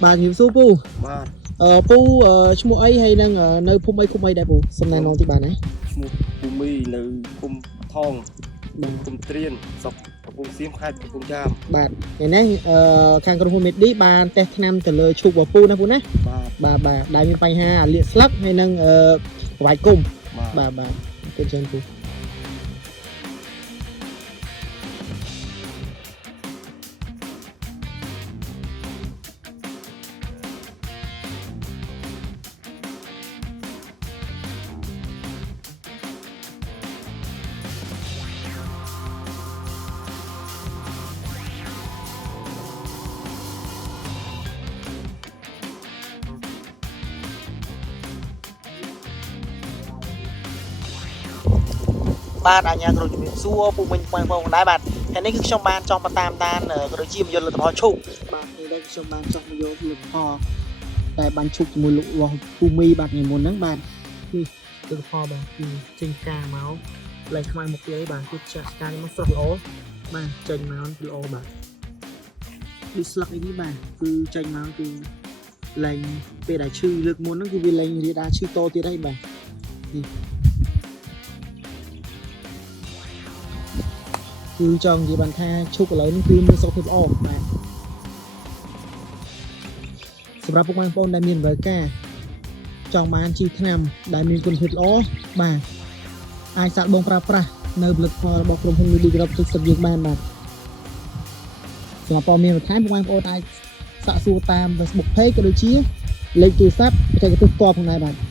bà nhiều số pu ba pu mua ấy hay đang nơi phum ấy khum ấy đại pu xem này non thì bà này mua bùi nơi cung thong cung triền sọc cung xiêm khai cung cham bạn này nè khang con hôm đi bà tết năm từ lời chụp vào pu na pu nè bà đại mi bay ha liệt slug hay đang vài cung bà cái chân pu បាទអាញាគ្រូជំរាបសួរពូមិញបងប្អូនដែរបាទថ្ងៃនេះគឺខ្ញុំបានចង់មកតាមដានក៏ដូចជាមកយកលទ្ធផលឈប់បាទនេះដែរខ្ញុំបានចង់មកយកលទ្ធផលតែបានឈប់ជាមួយលោករបស់ពូមីបាទថ្ងៃមុនហ្នឹងបាទនេះលទ្ធផលបាទគឺចេញការមកឡើងខ្មៅមកទៀតបាទគឺចាក់ការនេះមកស្រស់ល្អបាទចេញមកល្អបាទដូចស្លឹកអីនេះបាទគឺចេញមកគឺឡើងពេលដែលឈឺលើកមុនហ្នឹងគឺវាឡើងរាដាឈឺតទៀតហើយបាទនេះគឺចង់និយាយបានថាឈុកឥឡូវនេះគឺមានសុខភាពល្អបាទសម្រាប់ពុកម៉ែបងប្អូនដែលមានតម្រូវការចង់បានជីថ្នាំដែលមានគុណភាពល្អបាទអាចសាកបងប្រើប្រាស់នៅផលិតផលរបស់ក្រុមហ៊ុន Medigrop ទឹកទឹកយើងបានបាទសម្រាប់ព័ត៌មានបន្ថែមពុកម៉ែបងប្អូនអាចសាកសួរតាម Facebook Page ក៏ដូចជាលេខទូរស័ព្ទបច្ចេកទេសផ្ទាល់ផងដែរបាទ